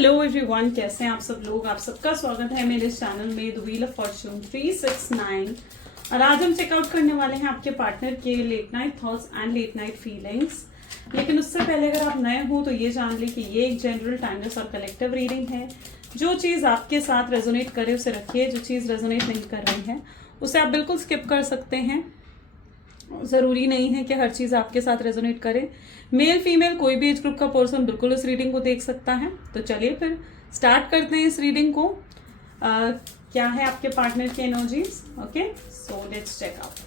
Hello everyone, कैसे हैं आप सब लोग। आप सबका स्वागत है मेरे चैनल में द व्हील ऑफ फॉर्च्यून 369। और आज हम चेकआउट करने वाले हैं आपके पार्टनर के late night thoughts and late night feelings. लेकिन उससे पहले अगर आप नए हो तो ये जान लें कि ये एक जनरल टाइमलेस और कलेक्टिव रीडिंग है। जो चीज आपके साथ रेजोनेट करे उसे रखिए, जो चीज रेजोनेट नहीं कर रही है उसे आप बिल्कुल स्किप कर सकते हैं। जरूरी नहीं है कि हर चीज आपके साथ रेजोनेट करे। मेल फीमेल कोई भी एज ग्रुप का पर्सन बिल्कुल इस रीडिंग को देख सकता है। तो चलिए फिर स्टार्ट करते हैं इस रीडिंग को। क्या है आपके पार्टनर की energies. Okay, so let's check out.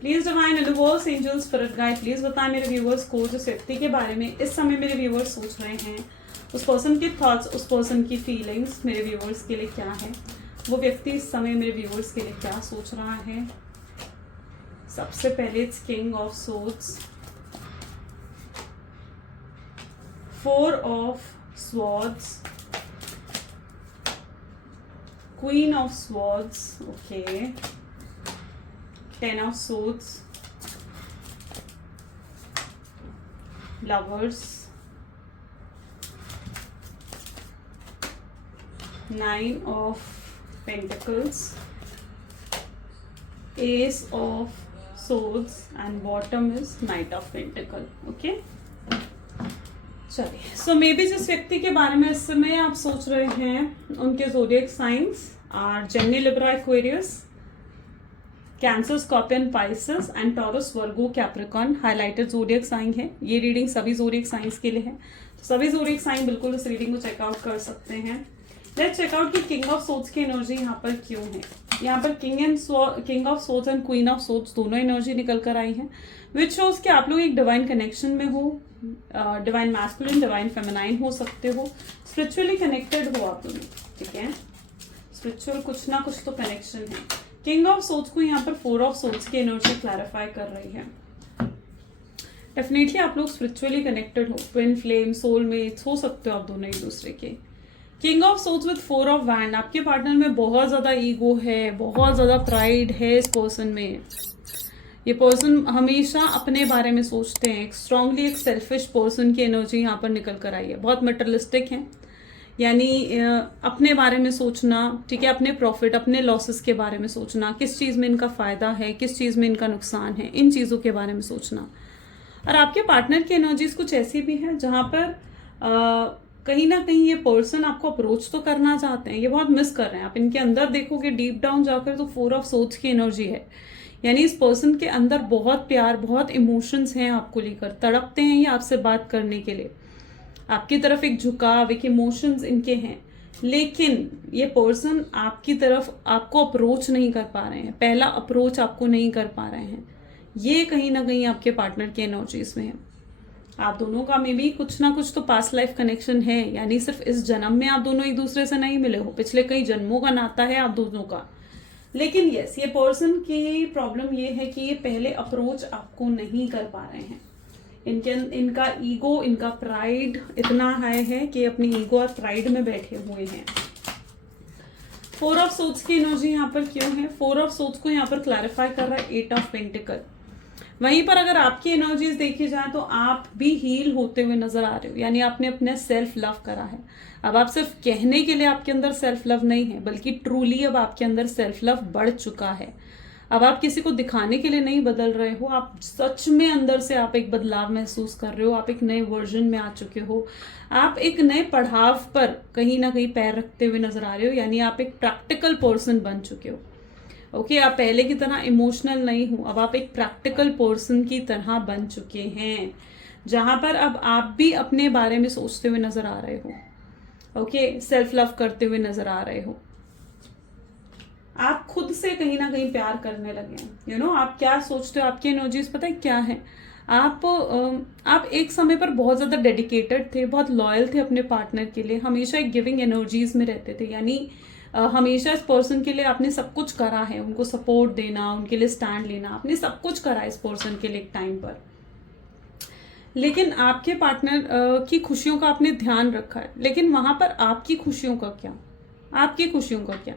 Please divine universe angels spirit guide please बताएं मेरे व्यूअर्स को, जिस व्यक्ति के बारे में इस समय मेरे व्यूअर्स सोच रहे हैं, उस पर्सन के थॉट्स, उस पर्सन की फीलिंग्स मेरे व्यूअर्स के लिए क्या है। वो व्यक्ति इस समय मेरे व्यूअर्स के लिए क्या सोच रहा है। सबसे पहले it's king of swords, 4 of swords, queen of swords, okay, 10 of swords, lovers, 9 of pentacles, S of swords and bottom is knight of pentacle. okay, चलिए। सो मे बी जिस व्यक्ति के बारे में इस समय आप सोच रहे हैं उनके zodiac signs are Gemini, Libra, Aquarius, Cancer, Scorpion, Pisces and Taurus, Virgo, Capricorn highlighted zodiac sign है। ये रीडिंग सभी ज़ोडिएक साइंस के लिए है, तो सभी ज़ोडिएक साइन बिल्कुल इस रीडिंग को चेकआउट कर सकते हैं। लेट्स चेकआउट कि किंग ऑफ सोर्ड्स की एनर्जी यहाँ पर क्यों है। यहाँ पर king of swords and queen of swords दोनों एनर्जी निकल कर आई है, विच शोज कि आप लोग एक डिवाइन कनेक्शन में हो। डिवाइन मैस्कुलिन, डिवाइन फेमिनाइन हो सकते हो, स्पिरिचुअली कनेक्टेड हो आप दोनों, ठीक है। स्पिरिचुअल कुछ ना कुछ तो कनेक्शन है। किंग ऑफ सोर्ड्स को यहाँ पर 4 ऑफ सोर्ड्स की एनर्जी क्लैरिफाई कर रही है। डेफिनेटली आप लोग स्पिरिचुअली कनेक्टेड हो, ट्विन फ्लेम, सोलमेट्स हो सकते हो आप दोनों एक दूसरे के। King of swords with 4 of wand, आपके पार्टनर में बहुत ज्यादा ईगो है, बहुत ज्यादा प्राइड है इस पर्सन में। ये पर्सन हमेशा अपने बारे में सोचते हैं, स्ट्रांगली एक सेल्फिश पर्सन की एनर्जी यहाँ पर निकल कर आई है। बहुत मटेरियलिस्टिक है, यानी अपने बारे में सोचना, ठीक है, अपने प्रॉफिट, अपने लॉसेस के बारे में सोचना, किस चीज में इनका फायदा है, किस चीज में इनका नुकसान है, इन चीजों के बारे में सोचना। और आपके पार्टनर की एनर्जीज कुछ ऐसी भी है जहां पर कहीं ना कहीं ये पर्सन आपको अप्रोच तो करना चाहते हैं, ये बहुत मिस कर रहे हैं। आप इनके अंदर देखोगे डीप डाउन जाकर तो 4 ऑफ सोर्ड्स की एनर्जी है, यानी इस पर्सन के अंदर बहुत प्यार, बहुत इमोशंस हैं आपको लेकर, तड़पते हैं ये आपसे बात करने के लिए, आपकी तरफ एक झुकाव, एक इमोशंस इनके हैं। लेकिन ये पर्सन आपकी तरफ आपको अप्रोच नहीं कर पा रहे हैं, पहला अप्रोच आपको नहीं कर पा रहे हैं। ये कहीं ना कहीं आपके पार्टनर की एनर्जीज में है। आप दोनों का मे बी कुछ ना कुछ तो पास्ट लाइफ कनेक्शन है, यानी सिर्फ इस जन्म में आप दोनों एक दूसरे से नहीं मिले हो, पिछले कई जन्मों का नाता है आप दोनों का। लेकिन यस, ये पर्सन की प्रॉब्लम ये है कि ये पहले अप्रोच आपको नहीं कर पा रहे हैं। इनका ईगो, इनका प्राइड इतना हाई है कि अपनी ईगो और प्राइड में बैठे हुए हैं। 4 ऑफ सोर्ड्स की एनर्जी यहाँ पर क्यों है। 4 ऑफ सोर्ड्स को यहाँ पर क्लैरिफाई कर रहा है 8 ऑफ पेंटिकल। वहीं पर अगर आपकी एनर्जीज देखी जाए तो आप भी हील होते हुए नजर आ रहे हो, यानी आपने अपने सेल्फ लव करा है। अब आप सिर्फ कहने के लिए आपके अंदर सेल्फ लव नहीं है, बल्कि ट्रूली अब आपके अंदर सेल्फ लव बढ़ चुका है। अब आप किसी को दिखाने के लिए नहीं बदल रहे हो, आप सच में अंदर से आप एक बदलाव महसूस कर रहे हो, आप एक नए वर्जन में आ चुके हो, आप एक नए पड़ाव पर कहीं ना कहीं पैर रखते हुए नजर आ रहे हो, यानी आप एक प्रैक्टिकल पर्सन बन चुके हो। ओके, आप पहले की तरह इमोशनल नहीं हो, अब आप एक प्रैक्टिकल पर्सन की तरह बन चुके हैं, जहां पर अब आप भी अपने बारे में सोचते हुए नजर आ रहे हो। ओके, सेल्फ लव करते हुए नजर आ रहे हो, आप खुद से कहीं ना कहीं प्यार करने लगे हैं। आप क्या सोचते हो, आपकी एनर्जीज पता है क्या है। आप एक समय पर बहुत ज्यादा डेडिकेटेड थे, बहुत लॉयल थे अपने पार्टनर के लिए, हमेशा एक गिविंग एनर्जीज में रहते थे, यानी हमेशा इस पर्सन के लिए आपने सब कुछ करा है, उनको सपोर्ट देना, उनके लिए स्टैंड लेना, आपने सब कुछ करा इस पर्सन के लिए एक टाइम पर। लेकिन आपके पार्टनर की खुशियों का आपने ध्यान रखा है, लेकिन वहां पर आपकी खुशियों का क्या, आपकी खुशियों का क्या।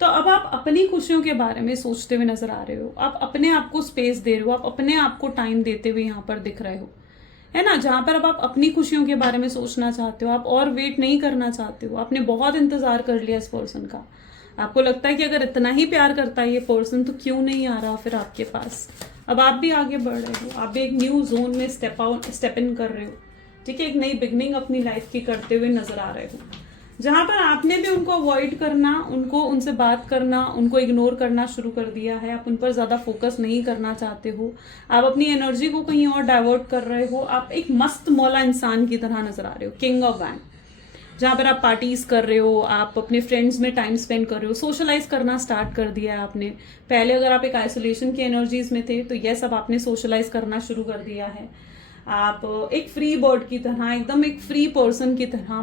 तो अब आप अपनी खुशियों के बारे में सोचते हुए नजर आ रहे हो, आप अपने आप को स्पेस दे रहे हो, आप अपने आप को टाइम देते हुए यहाँ पर दिख रहे हो, है ना, जहां पर अब आप अपनी खुशियों के बारे में सोचना चाहते हो, आप और वेट नहीं करना चाहते हो, आपने बहुत इंतजार कर लिया इस पर्सन का, आपको लगता है कि अगर इतना ही प्यार करता है ये पर्सन तो क्यों नहीं आ रहा फिर आपके पास। अब आप भी आगे बढ़ रहे हो, आप भी एक न्यू जोन में स्टेप इन कर रहे हो, ठीक है, एक नई बिगनिंग अपनी लाइफ की करते हुए नजर आ रहे हो, जहां पर आपने भी उनको अवॉइड करना, उनसे बात करना, उनको इग्नोर करना शुरू कर दिया है, आप उन पर ज्यादा फोकस नहीं करना चाहते हो, आप अपनी एनर्जी को कहीं और डाइवर्ट कर रहे हो, आप एक मस्त मौला इंसान की तरह नजर आ रहे हो, किंग ऑफ वैंड, जहां पर आप पार्टीज कर रहे हो, आप अपने फ्रेंड्स में टाइम स्पेंड कर रहे हो, सोशलाइज करना स्टार्ट कर दिया है आपने। पहले अगर आप एक आइसोलेशन की एनर्जीज में थे तो ये सब आपने सोशलाइज करना शुरू कर दिया है। आप एक फ्री बर्ड की तरह, एकदम एक फ्री पर्सन की तरह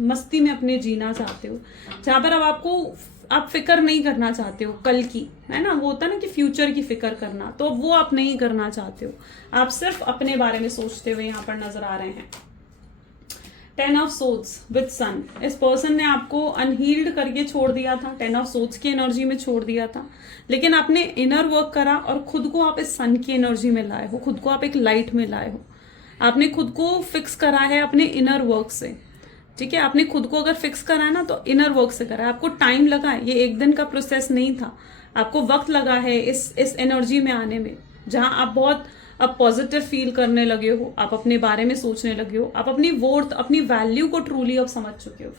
मस्ती में अपने जीना चाहते हो, जहां पर अब आप फिक्र नहीं करना चाहते हो कल की, है ना, वो होता है ना कि फ्यूचर की फिक्र करना, तो वो आप नहीं करना चाहते हो, आप सिर्फ अपने बारे में सोचते हुए यहाँ पर नजर आ रहे हैं। 10 ऑफ सोर्ड्स विद सन, इस पर्सन ने आपको अनहील्ड करके छोड़ दिया था, 10 ऑफ सोर्ड्स की एनर्जी में छोड़ दिया था, लेकिन आपने इनर वर्क करा और खुद को आप इस सन की एनर्जी में लाए हो, खुद को आप एक लाइट में लाए हो, आपने खुद को फिक्स करा है अपने इनर वर्क से, ठीक है, आपने खुद को अगर फिक्स करा है ना तो इनर वर्क से करा है, आपको टाइम लगा है, ये एक दिन का प्रोसेस नहीं था, आपको वक्त लगा है इस एनर्जी में आने में, जहां आप बहुत अब पॉजिटिव फील करने लगे हो, आप अपने बारे में सोचने लगे हो, आप अपनी वर्थ, अपनी वैल्यू को ट्रूली अब समझ चुके हो,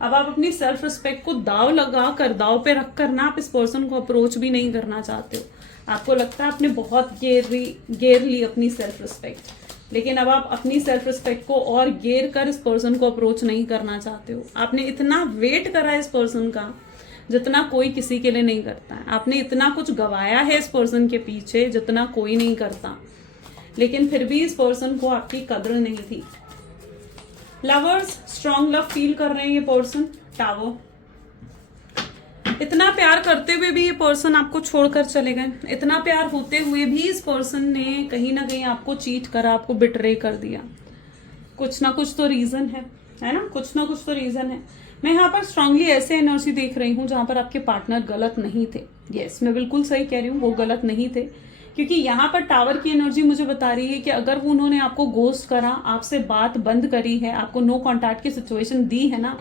अब आप अपनी सेल्फ रिस्पेक्ट को दाव पे रख कर ना आप इस पर्सन को अप्रोच भी नहीं करना चाहते हो, आपको लगता है आपने बहुत गेर ली अपनी सेल्फ रिस्पेक्ट, लेकिन अब आप अपनी सेल्फ रिस्पेक्ट को और गेर कर इस पर्सन को अप्रोच नहीं करना चाहते हो, आपने इतना वेट करा है इस पर्सन का जितना कोई किसी के लिए नहीं करता है, आपने इतना कुछ गवाया है इस पर्सन के पीछे जितना कोई नहीं करता, लेकिन फिर भी इस पर्सन को आपकी कदर नहीं थी। लवर्स, स्ट्रॉन्ग लव फील कर रहे हैं ये पर्सन, टावर, इतना प्यार करते हुए भी ये पर्सन आपको छोड़कर चले गए, इतना प्यार होते हुए भी इस पर्सन ने कहीं ना कहीं आपको चीट करा, आपको बिट्रे कर दिया, कुछ ना कुछ तो रीजन है ना, कुछ ना कुछ तो रीजन है। मैं यहाँ पर स्ट्रांगली ऐसे एनर्जी देख रही हूँ जहां पर आपके पार्टनर गलत नहीं थे, यस मैं बिल्कुल सही कह रही हूँ, वो गलत नहीं थे, क्योंकि यहाँ पर टावर की एनर्जी मुझे बता रही है कि अगर वो उन्होंने आपको गोस्ट करा, आपसे बात बंद करी है, आपको नो कॉन्टैक्ट की सिचुएशन दी है ना,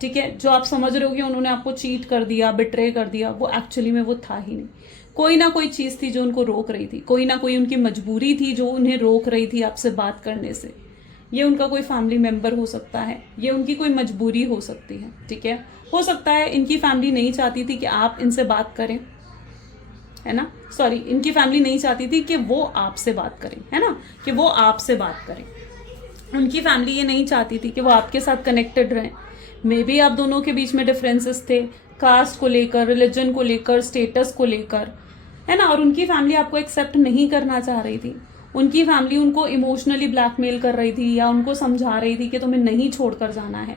ठीक है, जो आप समझ रहे हो कि उन्होंने आपको चीट कर दिया, बिट्रे कर दिया, वो एक्चुअली में वो था ही नहीं, कोई ना कोई चीज थी जो उनको रोक रही थी, कोई ना कोई उनकी मजबूरी थी जो उन्हें रोक रही थी आपसे बात करने से, ये उनका कोई फैमिली मेंबर हो सकता है, ये उनकी कोई मजबूरी हो सकती है, ठीक है, हो सकता है इनकी फैमिली नहीं चाहती थी कि आप इनसे बात करें, है ना, सॉरी, इनकी फैमिली नहीं चाहती थी कि वो आपसे बात करें, है ना, कि वो आपसे बात करें, उनकी फैमिली ये नहीं चाहती थी कि वो आपके साथ कनेक्टेड रहें, मे बी आप दोनों के बीच में डिफरेंसेस थे, कास्ट को लेकर, रिलीजन को लेकर, स्टेटस को लेकर, है ना, और उनकी फैमिली आपको एक्सेप्ट नहीं करना चाह रही थी, उनकी फैमिली उनको इमोशनली ब्लैकमेल कर रही थी या उनको समझा रही थी कि तुम्हें नहीं छोड़कर जाना है,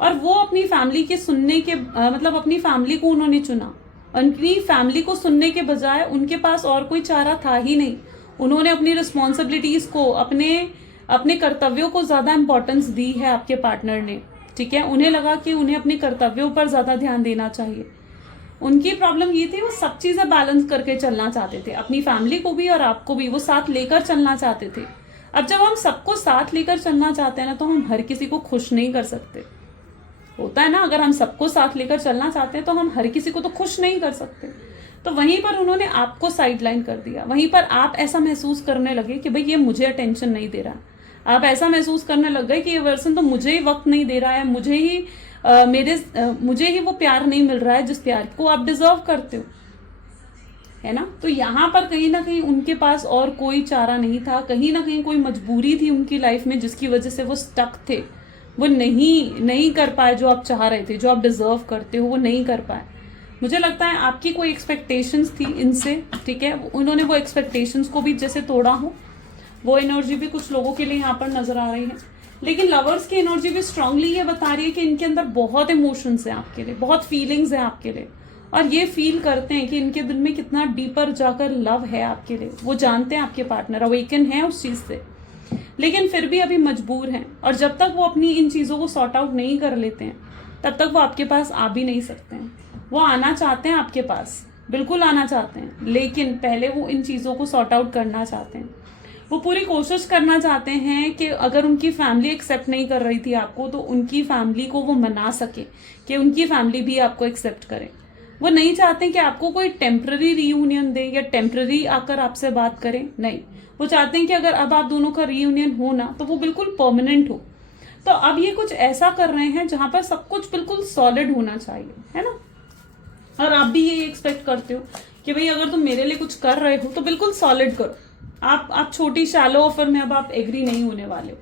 और वो अपनी फैमिली के सुनने के मतलब अपनी फैमिली को उन्होंने चुना, अपनी फैमिली को सुनने के बजाय उनके पास और कोई चारा था ही नहीं, उन्होंने अपनी रिस्पॉन्सिबिलिटीज को, अपने कर्तव्यों को ज्यादा इंपॉर्टेंस दी है आपके पार्टनर ने, ठीक है, उन्हें लगा कि उन्हें अपने कर्तव्यों पर ज्यादा ध्यान देना चाहिए, उनकी प्रॉब्लम ये थी वो सब चीजें बैलेंस करके चलना चाहते थे, अपनी फैमिली को भी और आपको भी वो साथ लेकर चलना चाहते थे। अब जब हम सबको साथ लेकर चलना चाहते हैं ना तो हम हर किसी को खुश नहीं कर सकते, होता है ना, अगर हम सबको साथ लेकर चलना चाहते हैं तो हम हर किसी को तो खुश नहीं कर सकते, तो वहीं पर उन्होंने आपको साइडलाइन कर दिया, वहीं पर आप ऐसा महसूस करने लगे कि भाई ये मुझे अटेंशन नहीं दे रहा, आप ऐसा महसूस करने लग गए कि ये पर्सन तो मुझे ही वक्त नहीं दे रहा है, मुझे ही वो प्यार नहीं मिल रहा है जिस प्यार को आप डिजर्व करते हो, है ना, तो यहाँ पर कहीं ना कहीं उनके पास और कोई चारा नहीं था, कहीं ना कहीं कोई मजबूरी थी उनकी लाइफ में जिसकी वजह से वो स्टक थे, वो नहीं कर पाए जो आप चाह रहे थे, जो आप डिजर्व करते हो वो नहीं कर पाए। मुझे लगता है आपकी कोई एक्सपेक्टेशंस थी इनसे, ठीक है, उन्होंने वो एक्सपेक्टेशंस को भी जैसे तोड़ा हो, वो एनर्जी भी कुछ लोगों के लिए यहाँ पर नजर आ रही है, लेकिन लवर्स की एनर्जी भी स्ट्रांगली ये बता रही है कि इनके अंदर बहुत इमोशंस हैं आपके लिए, बहुत फीलिंग्स हैं आपके लिए, और ये फील करते हैं कि इनके दिल में कितना डीपर जाकर लव है आपके लिए, वो जानते हैं आपके पार्टनर अवेकन है उस चीज से, लेकिन फिर भी अभी मजबूर हैं, और जब तक वो अपनी इन चीजों को सॉर्ट आउट नहीं कर लेते हैं तब तक वो आपके पास आ भी नहीं सकते हैं। वो आना चाहते हैं आपके पास, बिल्कुल आना चाहते हैं, लेकिन पहले वो इन चीजों को सॉर्ट आउट करना चाहते हैं, वो पूरी कोशिश करना चाहते हैं कि अगर उनकी फैमिली एक्सेप्ट नहीं कर रही थी आपको, तो उनकी फैमिली को वो मना सके कि उनकी फैमिली भी आपको एक्सेप्ट करे। वो नहीं चाहते कि आपको कोई टेम्पररी रीयूनियन दे या टेम्पररी आकर आपसे बात करें, नहीं, वो चाहते हैं कि अगर अब आप दोनों का रीयूनियन हो ना, तो वो बिल्कुल परमानेंट हो। तो अब ये कुछ ऐसा कर रहे हैं जहां पर सब कुछ बिल्कुल सॉलिड होना चाहिए, है ना। और आप भी ये एक्सपेक्ट करते हो कि भाई अगर तुम मेरे लिए कुछ कर रहे हो तो बिल्कुल सॉलिड करो। आप छोटी शैलो ऑफर में अब आप एग्री नहीं होने वाले हो।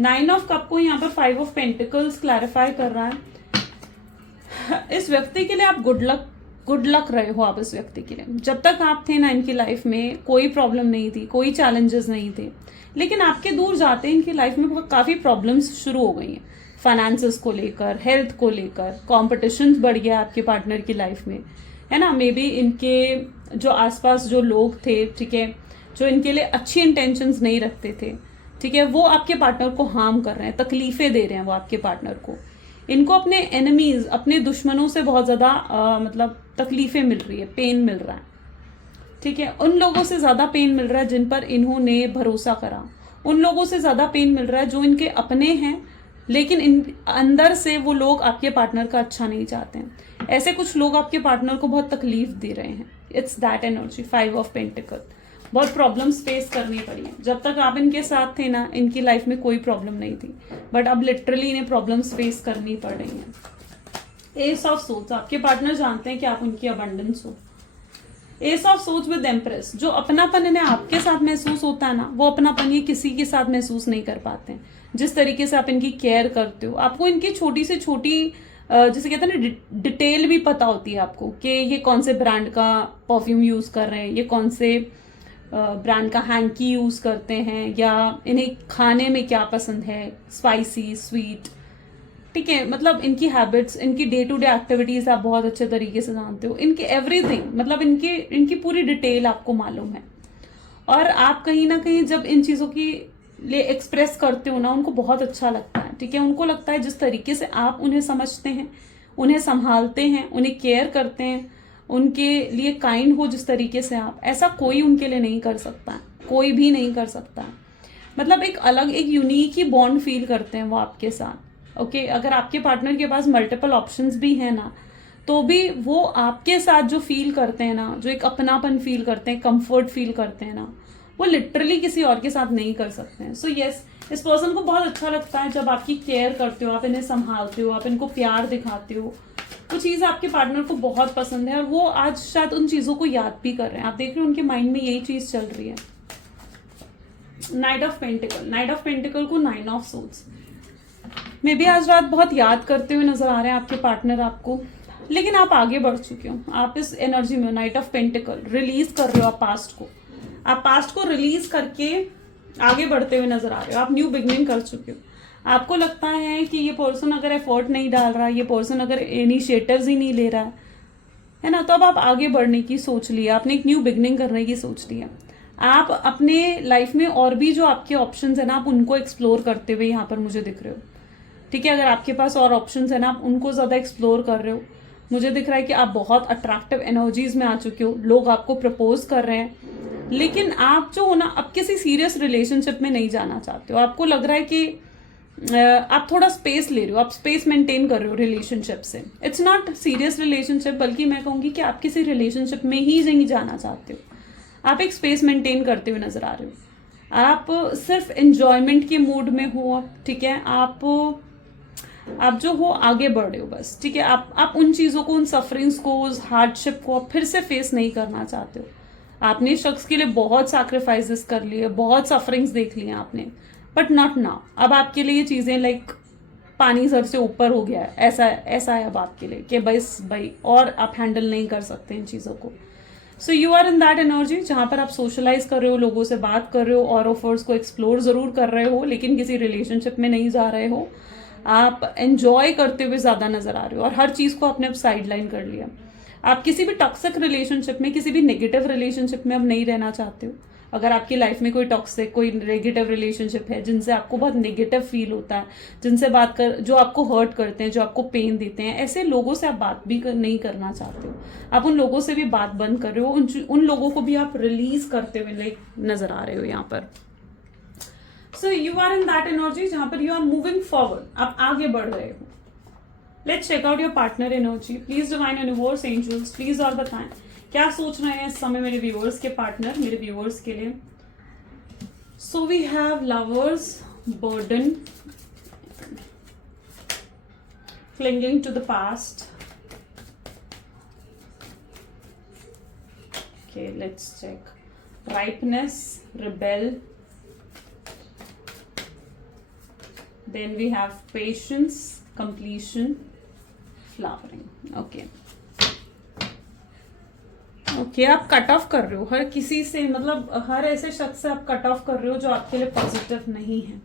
9 ऑफ कप को यहाँ पर 5 ऑफ पेंटिकल्स क्लैरिफाई कर रहा है। इस व्यक्ति के लिए आप गुड लक रहे हो। आप इस व्यक्ति के लिए जब तक आप थे ना इनकी लाइफ में कोई प्रॉब्लम नहीं थी, कोई चैलेंजेस नहीं थे, लेकिन आपके दूर जाते इनकी लाइफ में बहुत काफी प्रॉब्लम्स शुरू हो गई हैं। फाइनेंसेस को लेकर, हेल्थ को लेकर, कॉम्पिटिशन बढ़ गया आपके पार्टनर की लाइफ में, है ना। मे बी इनके जो आसपास जो लोग थे, ठीक है, जो इनके लिए अच्छी इंटेंशंस नहीं रखते थे, ठीक है, वो आपके पार्टनर को हार्म कर रहे हैं, तकलीफें दे रहे हैं वो आपके पार्टनर को। इनको अपने एनिमीज, अपने दुश्मनों से बहुत ज्यादा मतलब तकलीफें मिल रही है, पेन मिल रहा है, ठीक है। उन लोगों से ज्यादा पेन मिल रहा है जिन पर इन्होंने भरोसा करा। उन लोगों से ज्यादा पेन मिल रहा है जो इनके अपने हैं, लेकिन अंदर से वो लोग आपके पार्टनर का अच्छा नहीं चाहते हैं। ऐसे कुछ लोग आपके पार्टनर को बहुत तकलीफ दे रहे हैं। It's that energy. 5 of pentacle. बहुत प्रॉब्लम्स फेस करनी पड़ी है। जब तक आप इनके साथ थे ना, इनकी लाइफ में कोई प्रॉब्लम नहीं थी, बट अब लिटरली इन्हें प्रॉब्लम्स फेस करनी पड़ रही हैं। S of swords. आपके पार्टनर जानते हैं कि आप उनकी अबंडेंस हो। S of swords with empress. जो अपनापन इन्हें आपके साथ महसूस होता है ना, वो अपनापन ये किसी के साथ महसूस नहीं कर पाते हैं। जिस तरीके से आप इनकी केयर करते हो, आपको इनकी छोटी से छोटी जैसे कहते हैं ना डिटेल भी पता होती है आपको कि ये कौन से ब्रांड का परफ्यूम यूज कर रहे हैं, ये कौन से ब्रांड का हैंकी यूज करते हैं, या इन्हें खाने में क्या पसंद है, स्पाइसी, स्वीट, ठीक है। मतलब इनकी हैबिट्स, इनकी डे टू डे एक्टिविटीज आप बहुत अच्छे तरीके से जानते हो। इनकी एवरीथिंग, मतलब इनकी पूरी डिटेल आपको मालूम है। और आप कहीं ना कहीं जब इन चीजों की लिए एक्सप्रेस करते हो ना, उनको बहुत अच्छा लगता है, ठीक है। उनको लगता है जिस तरीके से आप उन्हें समझते हैं, उन्हें संभालते हैं, उन्हें केयर करते हैं, उनके लिए काइंड हो जिस तरीके से आप, ऐसा कोई उनके लिए नहीं कर सकता, कोई भी नहीं कर सकता। मतलब एक अलग, एक यूनिक ही बॉन्ड फील करते हैं वो आपके साथ। ओके, अगर आपके पार्टनर के पास मल्टीपल ऑप्शंस भी है ना, तो भी वो आपके साथ जो फील करते हैं ना, जो एक अपनापन फील करते हैं, कंफर्ट फील करते हैं ना, वो लिटरली किसी और के साथ नहीं कर सकते हैं। सो यस, इस पर्सन को बहुत अच्छा लगता है जब आपकी केयर करते हो, आप इन्हें संभालते हो, आप इनको प्यार दिखाते हो। वो चीज आपके पार्टनर को बहुत पसंद है और वो आज शायद उन चीजों को याद भी कर रहे हैं। आप देख रहे हो उनके माइंड में यही चीज चल रही है। Night of pentacle. Night of pentacle को 9 ऑफ सोर्ड्स। मे बी आज रात बहुत याद करते हुए नजर आ रहे हैं आपके पार्टनर आपको, लेकिन आप आगे बढ़ चुके हो। आप इस एनर्जी में नाइट ऑफ पेंटिकल रिलीज कर रहे हो। आप पास्ट को रिलीज करके आगे बढ़ते हुए नजर आ रहे हो। आप न्यू बिगनिंग कर चुके हो। आपको लगता है कि ये पर्सन अगर एफर्ट नहीं डाल रहा, ये पर्सन अगर इनिशिएटिव्स ही नहीं ले रहा है ना, तो अब आप आगे बढ़ने की सोच लिया, आपने एक न्यू बिगनिंग करने की सोच लिया। आप अपने लाइफ में और भी जो आपके ऑप्शंस है ना, आप उनको एक्सप्लोर करते हुए यहाँ पर मुझे दिख रहे हो, ठीक है। अगर आपके पास और ऑप्शंस है ना, आप उनको ज्यादा एक्सप्लोर कर रहे हो। मुझे दिख रहा है कि आप बहुत अट्रैक्टिव एनर्जीज में आ चुके हो, लोग आपको प्रपोज कर रहे हैं, लेकिन आप जो हो ना, अब किसी सीरियस रिलेशनशिप में नहीं जाना चाहते हो। आपको लग रहा है कि आप थोड़ा स्पेस ले रहे हो, आप स्पेस मेंटेन कर रहे हो रिलेशनशिप से। इट्स नॉट सीरियस रिलेशनशिप, बल्कि मैं कहूंगी कि आप किसी रिलेशनशिप में ही नहीं जाना चाहते हो। आप एक स्पेस मेंटेन करते हुए नजर आ रहे हो। आप सिर्फ एंजॉयमेंट के मूड में हो, ठीक है। आप जो हो आगे बढ़ रहे हो बस, ठीक है। आप उन चीजों को, उन सफरिंग्स को, उस हार्डशिप को आप फिर से फेस नहीं करना चाहते हो। आपने इस शख्स के लिए बहुत सैक्रिफाइसेस कर लिए, बहुत सफरिंग्स देख लिए आपने, बट नॉट नाउ। अब आपके लिए चीजें लाइक पानी सर से ऊपर हो गया है, ऐसा है अब आपके लिए कि बस भाई और आप हैंडल नहीं कर सकते इन चीजों को। So you are in that energy जहां पर आप सोशलाइज कर रहे हो, लोगों से बात कर रहे हो, और ऑफर्स को एक्सप्लोर जरूर कर रहे हो, लेकिन किसी रिलेशनशिप में नहीं जा रहे हो। आप एंजॉय करते हुए ज्यादा नजर आ रहे हो और हर चीज को आपने अब साइड लाइन कर लिया। आप किसी भी टॉक्सिक रिलेशनशिप में, किसी भी नेगेटिव रिलेशनशिप में अब नहीं रहना चाहते हो। अगर आपकी लाइफ में कोई टॉक्सिक, कोई नेगेटिव रिलेशनशिप है जिनसे आपको बहुत नेगेटिव फील होता है, जिनसे बात कर, जो आपको हर्ट करते हैं, जो आपको पेन देते हैं, ऐसे लोगों से आप बात भी नहीं करना चाहते हो। आप उन लोगों से भी बात बंद कर रहे हो, उन लोगों को भी आप रिलीज करते हुए नजर आ रहे हो यहाँ पर। So you are in that energy जहां पर यू आर मूविंग फॉरवर्ड, आप आगे बढ़ रहे हो. Let's check out your partner energy. Please divine universe angels please और बताएं क्या सोच रहे हैं इस समय मेरे व्यूअर्स के पार्टनर, मेरे व्यूअर्स के लिए. So we have lovers, burden, clinging to the past. Okay, let's check. Ripeness, rebel. Then we have patience, completion, flowering. Okay. Okay, आप कट ऑफ कर रहे हो हर किसी से, मतलब हर ऐसे शख्स से आप कट ऑफ कर रहे हो जो आपके लिए पॉजिटिव नहीं है.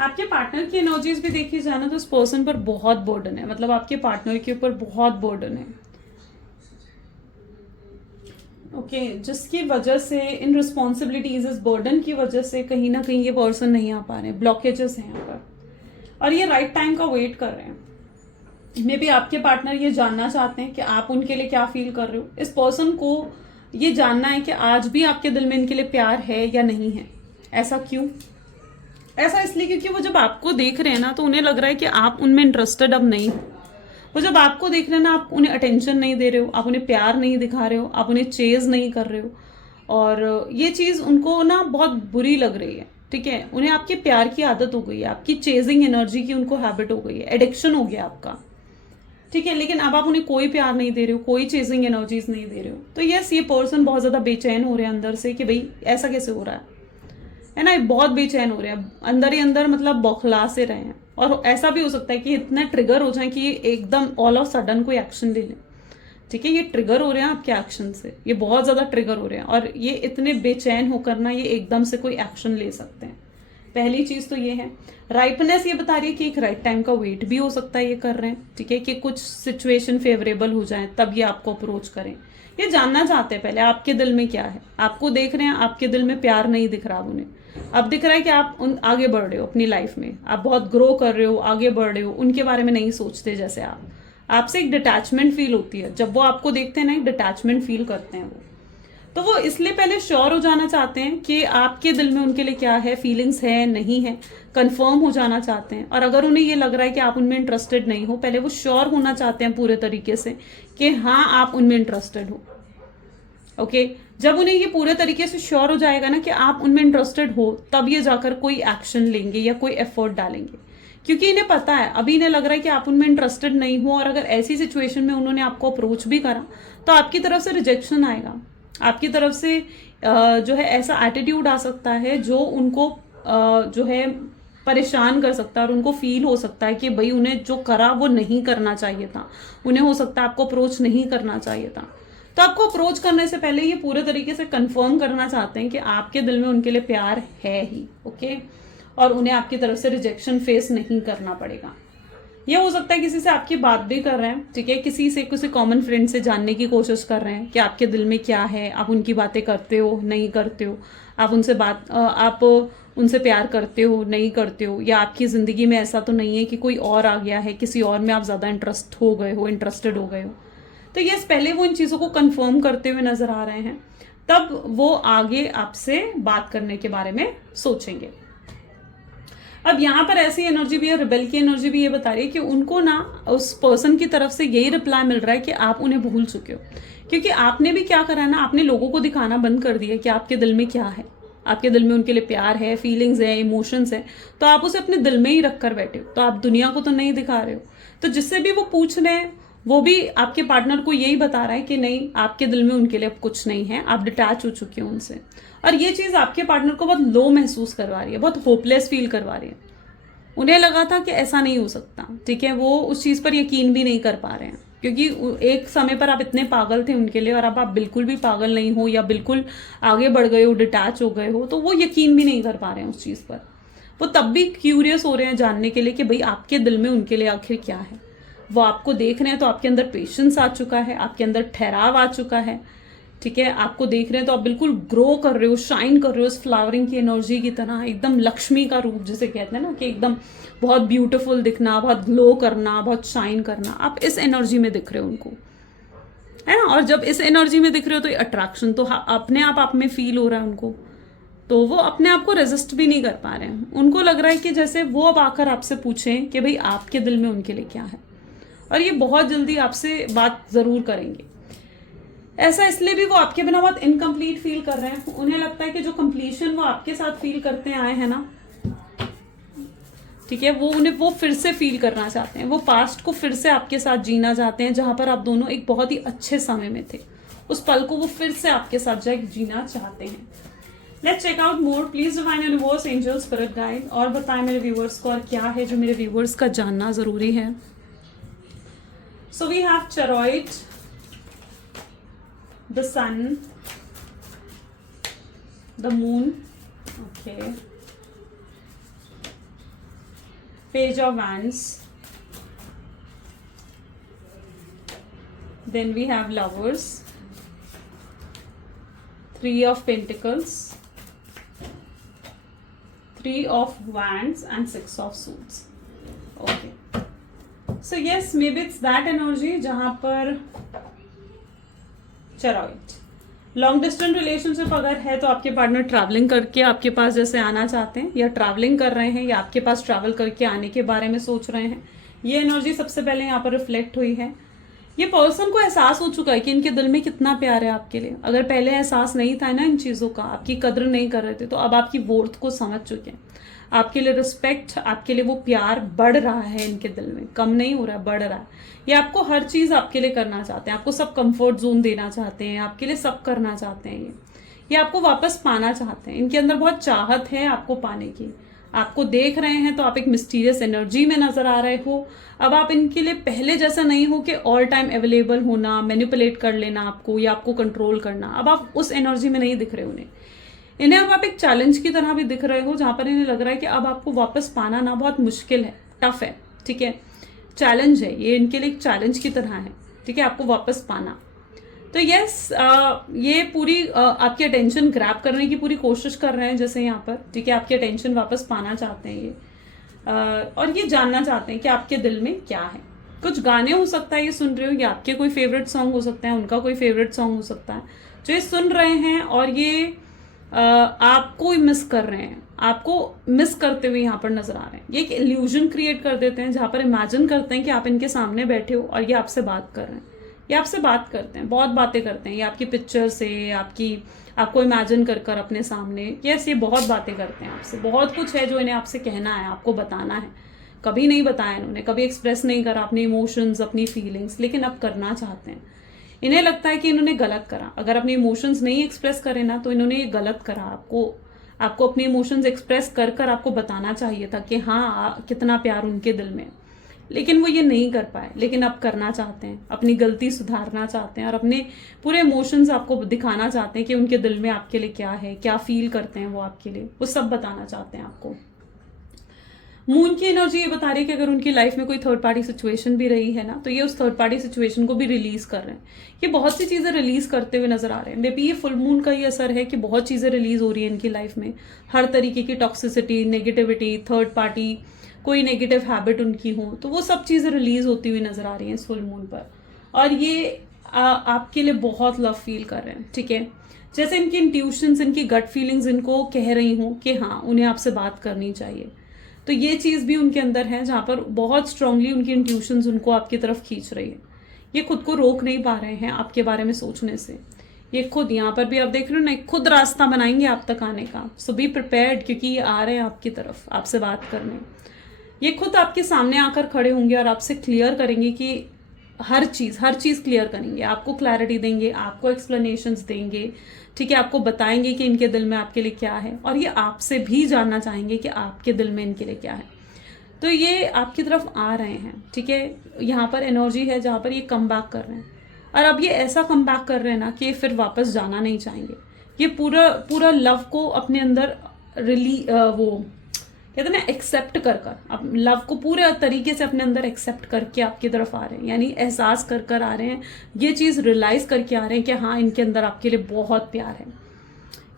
आपके पार्टनर की एनर्जीज भी देखी जाए ना तो उस पर्सन पर बहुत बर्डन है, मतलब आपके पार्टनर के ऊपर बहुत बर्डन है. ओके, जिसकी वजह से इन रिस्पॉन्सिबिलिटीज, इस बर्डन की वजह से कहीं ना कहीं ये पर्सन नहीं आ पा रहे हैं, ब्लॉकेजेस हैं यहाँ पर और ये राइट टाइम का वेट कर रहे हैं. मे बी आपके पार्टनर ये जानना चाहते हैं कि आप उनके लिए क्या फील कर रहे हो. इस पर्सन को ये जानना है कि आज भी आपके दिल में इनके लिए प्यार है या नहीं है. ऐसा क्यों? ऐसा इसलिए क्योंकि वो जब आपको देख रहे हैं ना तो उन्हें लग रहा है कि आप उनमें इंटरेस्टेड अब नहीं हो. वो जब आपको देख रहे हैं ना, आप उन्हें अटेंशन नहीं दे रहे हो, आप उन्हें प्यार नहीं दिखा रहे हो, आप उन्हें चेज नहीं कर रहे हो और ये चीज़ उनको ना बहुत बुरी लग रही है. ठीक है, उन्हें आपके प्यार की आदत हो गई है, आपकी चेजिंग एनर्जी की उनको हैबिट हो गई है, एडिक्शन हो गया आपका. ठीक है, लेकिन अब आप उन्हें कोई प्यार नहीं दे रहे हो, कोई चेजिंग एनर्जीज नहीं दे रहे हो. तो यस, ये पर्सन बहुत ज़्यादा बेचैन हो रहे हैं अंदर से कि भाई ऐसा कैसे हो रहा है ना. बहुत बेचैन हो रहे हैं अंदर ही अंदर, मतलब बौखला से रहे हैं. और ऐसा भी हो सकता है कि इतना ट्रिगर हो जाए कि ये एकदम ऑल ऑफ सडन कोई एक्शन ले लें. ठीक है, ये ट्रिगर हो रहे हैं आपके एक्शन से, ये बहुत ज़्यादा ट्रिगर हो रहे हैं और ये इतने बेचैन होकर ना ये एकदम से कोई एक्शन ले सकते हैं. पहली चीज़ तो ये है. राइपनेस ये बता रही है कि एक राइट टाइम का वेट भी हो सकता है ये कर रहे हैं. ठीक है, कि कुछ सिचुएशन फेवरेबल हो जाए तब ये आपको अप्रोच करें. ये जानना चाहते हैं पहले आपके दिल में क्या है. आपको देख रहे हैं, आपके दिल में प्यार नहीं दिख रहा उन्हें. अब दिख रहा है कि आप आगे बढ़ रहे हो अपनी लाइफ में, आप बहुत ग्रो कर रहे हो, आगे बढ़ रहे हो. उनके बारे में नहीं सोचते जैसे आपसे एक डिटैचमेंट फील होती है जब वो आपको देखते हैं ना, एक डिटैचमेंट फील करते हैं वो. तो वो इसलिए पहले श्योर हो जाना चाहते हैं कि आपके दिल में उनके लिए क्या है, फीलिंग्स है नहीं है, कंफर्म हो जाना चाहते हैं. और अगर उन्हें ये लग रहा है कि आप उनमें इंटरेस्टेड नहीं हो, पहले वो श्योर होना चाहते हैं पूरे तरीके से कि हाँ आप उनमें इंटरेस्टेड हो. ओके, जब उन्हें ये पूरे तरीके से श्योर हो जाएगा ना कि आप उनमें इंटरेस्टेड हो, तब ये जाकर कोई एक्शन लेंगे या कोई एफर्ट डालेंगे. क्योंकि इन्हें पता है, अभी इन्हें लग रहा है कि आप उनमें इंटरेस्टेड नहीं हो और अगर ऐसी सिचुएशन में उन्होंने आपको अप्रोच भी करा तो आपकी तरफ से रिजेक्शन आएगा. आपकी तरफ से जो है ऐसा एटीट्यूड आ सकता है जो उनको जो है परेशान कर सकता है और उनको फील हो सकता है कि भाई उन्हें जो करा वो नहीं करना चाहिए था. उन्हें हो सकता है आपको अप्रोच नहीं करना चाहिए था. तो आपको अप्रोच करने से पहले ये पूरे तरीके से कंफर्म करना चाहते हैं कि आपके दिल में उनके लिए प्यार है ही. ओके, और उन्हें आपकी तरफ से रिजेक्शन फेस नहीं करना पड़ेगा. ये हो सकता है किसी से आपकी बात भी कर रहे हैं. ठीक है, किसी कॉमन फ्रेंड से जानने की कोशिश कर रहे हैं कि आपके दिल में क्या है, आप उनकी बातें करते हो नहीं करते हो, आप उनसे प्यार करते हो नहीं करते हो, या आपकी ज़िंदगी में ऐसा तो नहीं है कि कोई और आ गया है, किसी और में आप ज़्यादा इंटरेस्टेड हो गए हो. तो यस, पहले वो इन चीज़ों को कंफर्म करते हुए नजर आ रहे हैं, तब वो आगे आपसे बात करने के बारे में सोचेंगे. अब यहाँ पर ऐसी एनर्जी भी है, रिबेल की एनर्जी भी ये बता रही है कि उनको ना उस पर्सन की तरफ से यही रिप्लाई मिल रहा है कि आप उन्हें भूल चुके हो. क्योंकि आपने भी क्या करा ना, आपने लोगों को दिखाना बंद कर दिया कि आपके दिल में क्या है. आपके दिल में उनके लिए प्यार है, फीलिंग्स है, इमोशंस है, तो आप उसे अपने दिल में ही रख कर बैठे हो. तो आप दुनिया को तो नहीं दिखा रहे हो. तो जिससे भी वो पूछ रहे हैं वो भी आपके पार्टनर को यही बता रहा है कि नहीं, आपके दिल में उनके लिए अब कुछ नहीं है, आप डिटैच हो चुके हो उनसे. और ये चीज़ आपके पार्टनर को बहुत लो महसूस करवा रही है, बहुत होपलेस फील करवा रही है. उन्हें लगा था कि ऐसा नहीं हो सकता. ठीक है, वो उस चीज़ पर यकीन भी नहीं कर पा रहे हैं क्योंकि एक समय पर आप इतने पागल थे उनके लिए और अब आप बिल्कुल भी पागल नहीं हो या बिल्कुल आगे बढ़ गए हो, डिटैच हो गए हो, तो वो यकीन भी नहीं कर पा रहे हैं उस चीज़ पर. वो तब भी क्यूरियस हो रहे हैं जानने के लिए कि भाई आपके दिल में उनके लिए आखिर क्या है. वो आपको देख रहे हैं तो आपके अंदर पेशेंस आ चुका है, आपके अंदर ठहराव आ चुका है. ठीक है, आपको देख रहे हैं तो आप बिल्कुल ग्रो कर रहे हो, शाइन कर रहे हो इस फ्लावरिंग की एनर्जी की तरह, एकदम लक्ष्मी का रूप जिसे कहते हैं ना, कि एकदम बहुत ब्यूटीफुल दिखना, बहुत ग्लो करना, बहुत शाइन करना. आप इस एनर्जी में दिख रहे हो उनको, है ना. और जब इस एनर्जी में दिख रहे हो तो अट्रैक्शन तो अपने आप में फील हो रहा है उनको. तो वो अपने आप को रेजिस्ट भी नहीं कर पा रहे हैं। उनको लग रहा है कि जैसे वो अब आकर आपसे पूछें कि भाई आपके दिल में उनके लिए क्या है, और ये बहुत जल्दी आपसे बात ज़रूर करेंगे। ऐसा इसलिए भी वो आपके बिना बहुत इनकम्प्लीट फील कर रहे हैं। उन्हें लगता है कि जो कंप्लीशन वो आपके साथ फील करते आए हैं ना, ठीक है, वो फिर से फील करना चाहते हैं। वो पास्ट को फिर से आपके साथ जीना चाहते हैं, जहां पर आप दोनों एक बहुत ही अच्छे समय में थे। उस पल को वो फिर से आपके साथ जाकर जीना चाहते हैं। Let's check out more. Please divine universe, angel, spirit guide, और बताएं मेरे व्यूवर्स को और क्या है जो मेरे व्यूवर्स का जानना जरूरी है। So we have chariot, the sun, the moon, okay, Page of Wands, then we have Lovers, Three of Pentacles, Three of Wands, and Six of Swords. Okay, so yes, maybe it's that energy जहां पर चरॉइड, long distance relationship अगर है तो आपके partner travelling करके आपके पास जैसे आना चाहते हैं, या ट्रैवलिंग कर रहे हैं, या आपके पास ट्रैवल करके आने के बारे में सोच रहे हैं। ये एनर्जी सबसे पहले यहाँ पर रिफ्लेक्ट हुई है। ये पर्सन को एहसास हो चुका है कि इनके दिल में कितना प्यार है आपके लिए। अगर पहले एहसास नहीं था ना इन चीज़ों का, आपकी कद्र नहीं कर रहे थे, तो अब आपकी वर्थ को समझ चुके हैं। आपके लिए रिस्पेक्ट, आपके लिए वो प्यार बढ़ रहा है इनके दिल में, कम नहीं हो रहा है, बढ़ रहा है। ये आपको हर चीज़ आपके लिए करना चाहते हैं, आपको सब कंफर्ट जोन देना चाहते हैं, आपके लिए सब करना चाहते हैं। ये आपको वापस पाना चाहते हैं। इनके अंदर बहुत चाहत है आपको पाने की। आपको देख रहे हैं तो आप एक मिस्टीरियस एनर्जी में नजर आ रहे हो। अब आप इनके लिए पहले जैसा नहीं हो कि ऑल टाइम अवेलेबल होना, मैनिपुलेट कर लेना आपको, या आपको कंट्रोल करना। अब आप उस एनर्जी में नहीं दिख रहे उन्हें। इन्हें अब आप एक चैलेंज की तरह भी दिख रहे हो, जहां पर इन्हें लग रहा है कि अब आपको वापस पाना ना बहुत मुश्किल है, टफ है, ठीक है, चैलेंज है। ये इनके लिए एक चैलेंज की तरह है, ठीक है, आपको वापस पाना। तो यस, ये पूरी आपकी अटेंशन ग्रैब करने की पूरी कोशिश कर रहे हैं जैसे यहाँ पर, ठीक है, आपकी अटेंशन वापस पाना चाहते हैं ये, और ये जानना चाहते हैं कि आपके दिल में क्या है। कुछ गाने हो सकता है ये सुन रहे हो, या आपके कोई फेवरेट सॉन्ग हो सकता है, उनका कोई फेवरेट सॉन्ग हो सकता है जो ये सुन रहे हैं, और ये आपको मिस कर रहे हैं, आपको मिस करते हुए यहाँ पर नजर आ रहे हैं। ये एक इल्यूजन क्रिएट कर देते हैं जहाँ पर इमेजिन करते हैं कि आप इनके सामने बैठे हो और ये आपसे बात कर रहे हैं। ये आपसे बात करते हैं, बहुत बातें करते हैं। ये आपकी पिक्चर से, आपको इमेजिन कर कर अपने सामने, यस, ये बहुत बातें करते हैं आपसे। बहुत कुछ है जो इन्हें आपसे कहना है, आपको बताना है। कभी नहीं बताया इन्होंने, कभी एक्सप्रेस नहीं करा अपने इमोशंस, अपनी फीलिंग्स, लेकिन अब करना चाहते हैं। इन्हें लगता है कि इन्होंने गलत करा। अगर अपने इमोशंस नहीं एक्सप्रेस करे ना, तो इन्होंने ये गलत करा। आपको अपने इमोशंस एक्सप्रेस कर कर आपको बताना चाहिए था कि हाँ, कितना प्यार उनके दिल में, लेकिन वो ये नहीं कर पाए। लेकिन अब करना चाहते हैं, अपनी गलती सुधारना चाहते हैं, और अपने पूरे इमोशंस आपको दिखाना चाहते हैं कि उनके दिल में आपके लिए क्या है, क्या फील करते हैं वो आपके लिए, वो सब बताना चाहते हैं आपको। मून की एनर्जी ये बता रही है कि अगर उनकी लाइफ में कोई थर्ड पार्टी सिचुएशन भी रही है ना, तो ये उस थर्ड पार्टी सिचुएशन को भी रिलीज कर रहे हैं। ये बहुत सी चीजें रिलीज करते हुए नजर आ रहे हैं। मे बी ये फुल मून का ही असर है कि बहुत चीजें रिलीज हो रही है इनकी लाइफ में। हर तरीके की टॉक्सिसिटी, नेगेटिविटी, थर्ड पार्टी, कोई नेगेटिव हैबिट उनकी हो, तो वो सब चीजें रिलीज होती हुई नजर आ रही हैं इस फुल मून पर। और ये आपके लिए बहुत लव फील कर रहे हैं, ठीक है, जैसे इनकी इंट्यूशंस, इनकी गट फीलिंग्स इनको कह रही हूँ कि हाँ, उन्हें आपसे बात करनी चाहिए। तो ये चीज भी उनके अंदर है, जहां पर बहुत स्ट्रांगली उनकी इंट्यूशंस उनको आपकी तरफ खींच रही है। ये खुद को रोक नहीं पा रहे हैं आपके बारे में सोचने से। ये खुद, यहाँ पर भी आप देख रहे हो ना, खुद रास्ता बनाएंगे आप तक आने का। सो बी प्रिपेयर्ड, क्योंकि ये आ रहे हैं आपकी तरफ आपसे बात करने। ये खुद आपके सामने आकर खड़े होंगे और आपसे क्लियर करेंगे कि हर चीज क्लियर करेंगे, आपको क्लैरिटी देंगे, आपको एक्सप्लेनेशंस देंगे, ठीक है, आपको बताएंगे कि इनके दिल में आपके लिए क्या है, और ये आपसे भी जानना चाहेंगे कि आपके दिल में इनके लिए क्या है। तो ये आपकी तरफ आ रहे हैं, ठीक है। यहाँ पर एनर्जी है जहाँ पर ये कम बैक कर रहे हैं, और अब ये ऐसा कम बैक कर रहे हैं ना कि फिर वापस जाना नहीं चाहेंगे। ये पूरा लव को अपने अंदर वो कहते हैं ना, एक्सेप्ट कर अब लव को पूरे तरीके से अपने अंदर एक्सेप्ट करके आपकी तरफ आ रहे हैं, यानी एहसास कर आ रहे हैं, ये चीज रियलाइज करके आ रहे हैं कि हाँ, इनके अंदर आपके लिए बहुत प्यार है।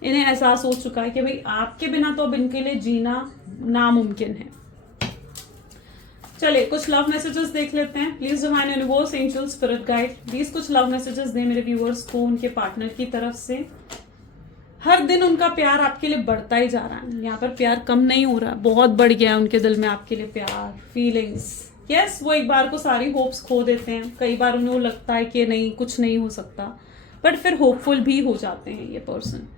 इन्हें एहसास हो चुका है कि भाई आपके बिना तो अब इनके लिए जीना नामुमकिन है। चलिए कुछ लव मैसेजेस देख लेते हैं। Please divine universe, angel, spirit guide, please कुछ लव मैसेजेस दें मेरे व्यूअर्स को उनके पार्टनर की तरफ से। हर दिन उनका प्यार आपके लिए बढ़ता ही जा रहा है, यहाँ पर प्यार कम नहीं हो रहा, बहुत बढ़ गया है उनके दिल में आपके लिए प्यार, फीलिंग्स। यस, वो एक बार को सारी होप्स खो देते हैं, कई बार उन्हें लगता है कि नहीं कुछ नहीं हो सकता, बट फिर होपफुल भी हो जाते हैं ये पर्सन।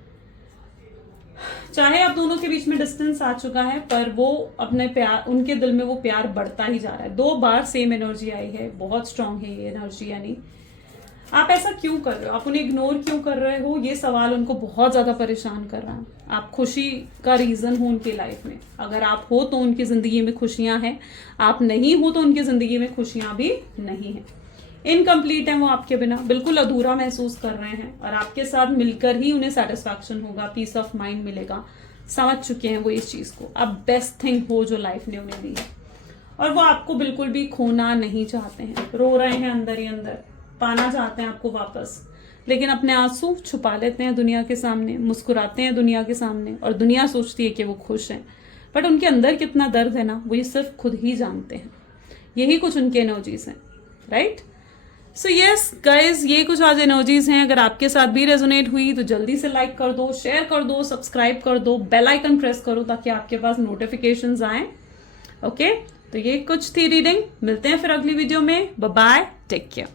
चाहे आप दोनों के बीच में डिस्टेंस आ चुका है, पर वो अपने प्यार, उनके दिल में वो प्यार बढ़ता ही जा रहा है। 2 बार सेम एनर्जी आई है, बहुत स्ट्रांग है ये एनर्जी। यानी आप ऐसा क्यों कर रहे हो, आप उन्हें इग्नोर क्यों कर रहे हो, ये सवाल उनको बहुत ज्यादा परेशान कर रहा है। आप खुशी का रीजन हो उनकी लाइफ में, अगर आप हो तो उनकी जिंदगी में खुशियां हैं, आप नहीं हो तो उनकी जिंदगी में खुशियां भी नहीं है। इनकम्प्लीट है वो आपके बिना, बिल्कुल अधूरा महसूस कर रहे हैं, और आपके साथ मिलकर ही उन्हें सेटिस्फैक्शन होगा, पीस ऑफ माइंड मिलेगा। समझ चुके हैं वो इस चीज को, अब बेस्ट थिंग हो जो लाइफ ने उन्हें दी है, और वो आपको बिल्कुल भी खोना नहीं चाहते हैं। रो रहे हैं अंदर ही अंदर, पाना चाहते हैं आपको वापस, लेकिन अपने आंसू छुपा लेते हैं दुनिया के सामने, मुस्कुराते हैं दुनिया के सामने, और दुनिया सोचती है कि वो खुश हैं, बट उनके अंदर कितना दर्द है ना, वो ये सिर्फ खुद ही जानते हैं। यही कुछ उनके एनर्जीज हैं, राइट? सो यस गाइज, ये कुछ आज एनर्जीज हैं। अगर आपके साथ भी रेजोनेट हुई तो जल्दी से लाइक कर दो, शेयर कर दो, सब्सक्राइब कर दो, बेल आइकन प्रेस करो ताकि आपके पास नोटिफिकेशंस आए। ओके, तो ये कुछ थी रीडिंग। मिलते हैं फिर अगली वीडियो में। Bye bye, take care.